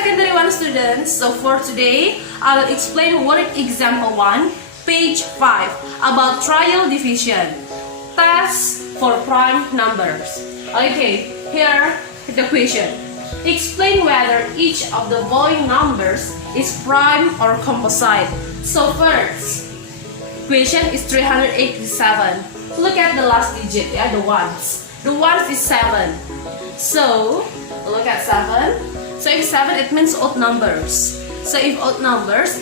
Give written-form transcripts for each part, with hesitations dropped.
Secondary 1 students, so for today, I will explain word example 1, page 5, about trial division, tasks for prime numbers. Okay, here is the question. Explain whether each of the following numbers is prime or composite. So first, question is 387. Look at the last digit, yeah, the ones. The ones is 7. So, look at 7. So if 7, it means odd numbers. So if odd numbers,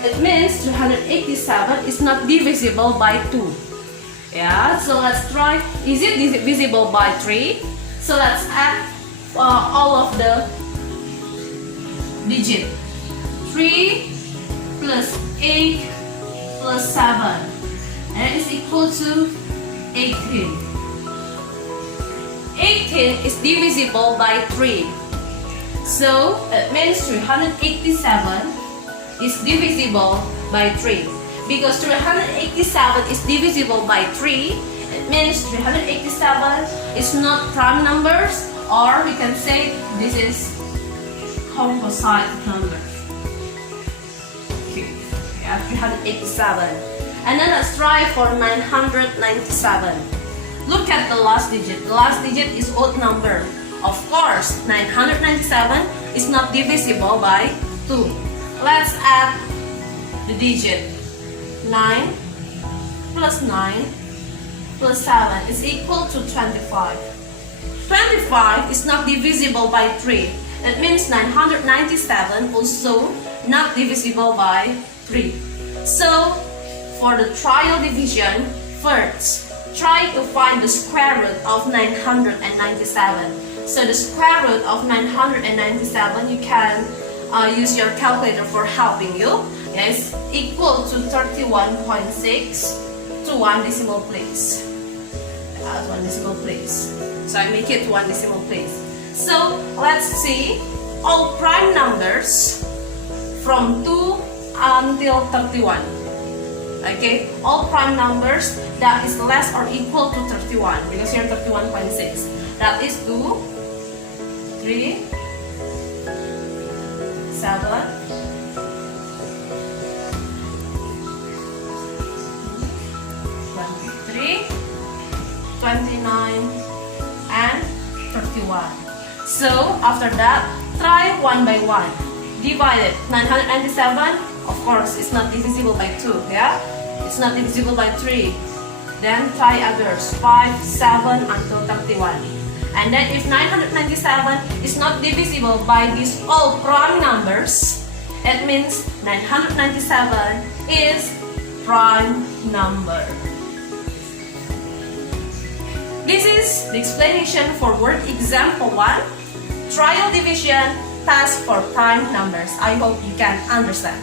it means 387 is not divisible by 2. Yeah, so let's try. Is it divisible by 3? So let's add all of the digit. 3 plus 8 plus 7. And it is equal to 18. 18 is divisible by 3. So it means 387 is divisible by 3. Because 387 is divisible by 3, it means 387 is not prime numbers, or we can say this is composite number. Okay, we have 387. And then let's try for 997. Look at the last digit. The last digit is odd number. Of course, 997 is not divisible by 2. Let's add the digit. 9 plus 9 plus 7 is equal to 25. 25 is not divisible by 3. That means 997 also not divisible by 3. So, for the trial division, first, try to find the square root of 997. So the square root of 997, you can use your calculator for helping you. It's equal to 31.6 to 1 decimal place. That's 1 decimal place. So I make it 1 decimal place. So let's see all prime numbers from 2 until 31. Okay, all prime numbers that is less or equal to 31, because here 31.6. That is 2, 3, 7, 23, 29, and 31. So after that, try one by one. Divide it. 997, of course, it's not divisible by 2, yeah? It's not divisible by 3. Then try others, 5, 7, until 31. And then if 997 is not divisible by these all prime numbers, it means 997 is prime number. This is the explanation for word example 1, trial division, task for prime numbers. I hope you can understand.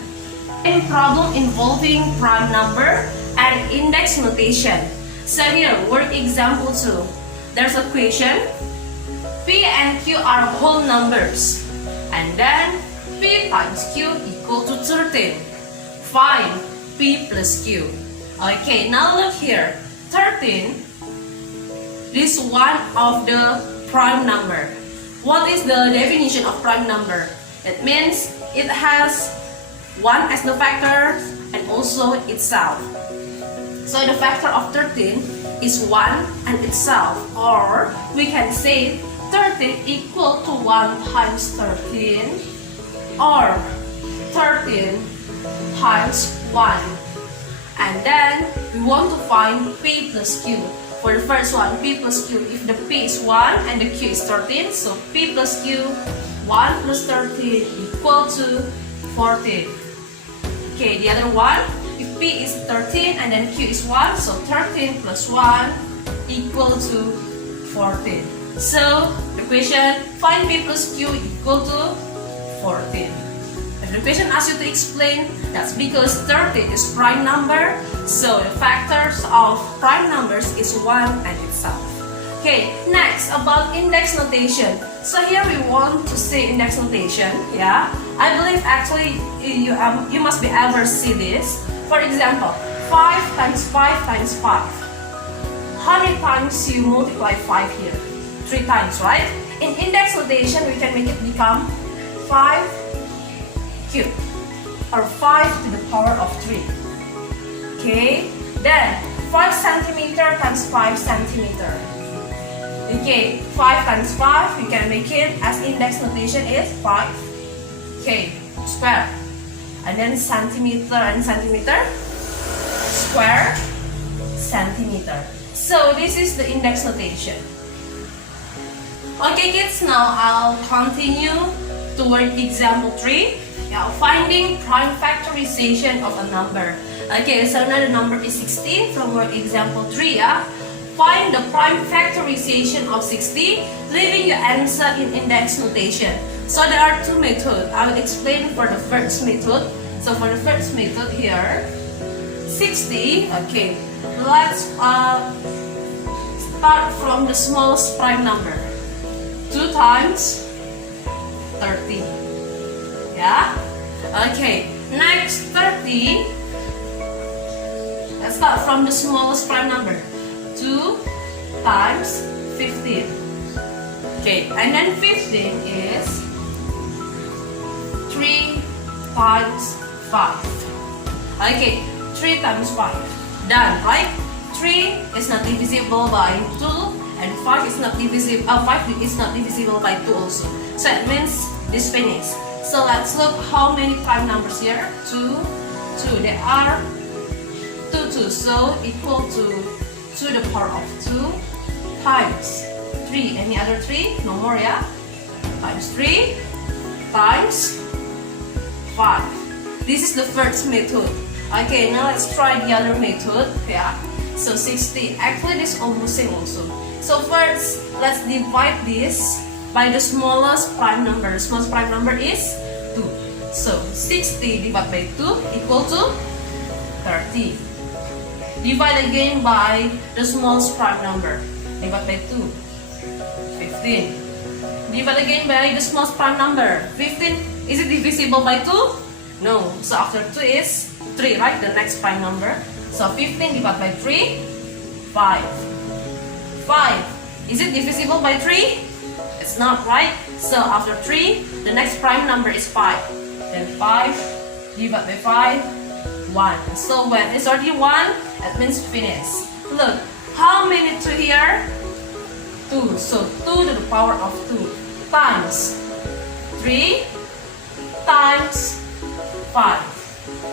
A problem involving prime number and index notation. So here, word example 2. There's a question. P and Q are whole numbers. And then P times Q equal to 13. Find P plus Q. Okay, now look here. 13 is one of the prime number. What is the definition of prime number? It means it has 1 as the factor and also itself. So the factor of 13 is 1 and itself, or we can say 13 equal to 1 times 13, or 13 times 1. And then we want to find P plus Q. For the first one, P plus Q, if the P is 1 and the Q is 13, so P plus Q, 1 plus 13 equal to 14. Okay, the other one, if P is 13 and then Q is 1, so 13 plus 1 equal to 14. So, the question, find P plus Q equal to 14. If the question asks you to explain, that's because 13 is prime number, so the factors of prime numbers is 1 and itself. Okay, next, about index notation. So here we want to say index notation, yeah? I believe actually you must be ever see this. For example, 5 times 5 times 5. How many times you multiply 5 here? 3 times, right? In index notation, we can make it become 5 cube, or 5 to the power of 3. Okay, then 5 centimeter times 5 centimeter. Okay, 5 times 5, you can make it as index notation is 5. Okay, square. And then centimeter and centimeter, square, centimeter. So this is the index notation. Okay kids, now I'll continue toward example 3. Yeah, finding prime factorization of a number. Okay, so now the number is 16 from word example 3. Yeah? Find the prime factorization of 60, leaving your answer in index notation. So there are two methods. I will explain for the first method. So for the first method here, 60, okay, let's start from the smallest prime number. 2 times 30. Yeah? Okay, next 30. Let's start from the smallest prime number. 2 times 15. Okay, and then 15 is 3 times 5. Okay, 3 times 5. Done, right? 3 is not divisible by 2 and 5 is not divisible. 5 is not divisible by 2 also. So it means this finished. So let's look how many prime numbers here. 2, 2. There are 2, 2. So equal to the power of 2 times 3. Any other 3? No more, yeah? Times 3 times 5. This is the first method. Okay, now let's try the other method. Yeah. So 60. Actually, this is almost same also. So first, let's divide this by the smallest prime number. The smallest prime number is 2. So 60 divided by 2 equal to 30. Divide again by the smallest prime number. Divide by 2. 15. Divide again by the smallest prime number. 15. Is it divisible by 2? No. So after 2 is 3, right? The next prime number. So 15 divided by 3. 5. 5. Is it divisible by 3? It's not, right? So after 3, the next prime number is 5. Then 5 divided by 5. 1. So when it's already 1, that means finish. Look, how many 2 here? 2. So 2 to the power of 2 times 3 times 5.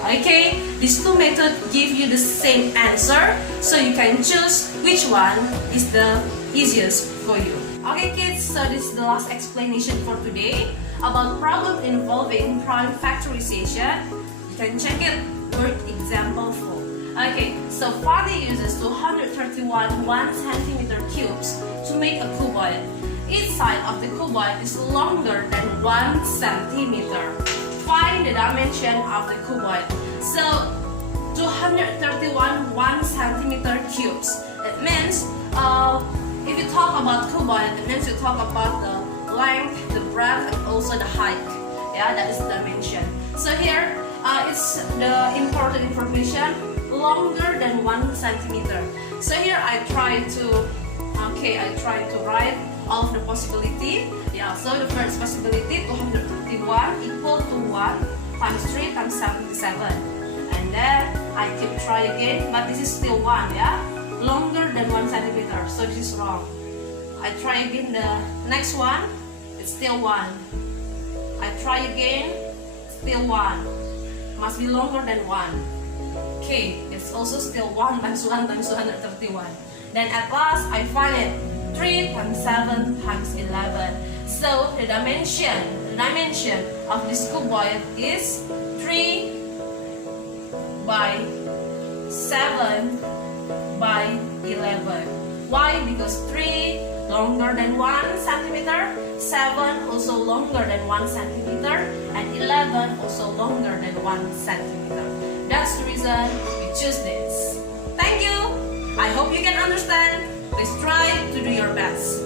Okay, these two methods give you the same answer, so you can choose which one is the easiest for you. Okay kids, so this is the last explanation for today about problem involving prime factorization. You can check it. Word example 4. Okay, so Father uses 231 1 centimeter cubes to make a cuboid. Each side of the cuboid is longer than 1 centimeter. Find the dimension of the cuboid. So 231 1 centimeter cubes. That means if you talk about cuboid, it means you talk about the length, the breadth, and also the height. Yeah, that is the dimension. So here, it's the important information, longer than 1 centimeter. So here I try to write all of the possibility. Yeah, so the first possibility, 231 equal to 1 times 3 times 77. And then I keep try again, but this is still 1, yeah? Longer than 1 centimeter, so this is wrong. I try again the next one, it's still 1. I try again, still 1. Must be longer than 1. Okay, it's also still 1 times 1 times 231. Then at last, I find it 3 times 7 times 11. So the dimension of this cuboid is 3 by 7 by 11. Why? Because 3 longer than 1 centimeter, 7 also longer than 1 centimeter, and 11 also longer than 1 centimeter. That's the reason we choose this. Thank you! I hope you can understand. Please try to do your best.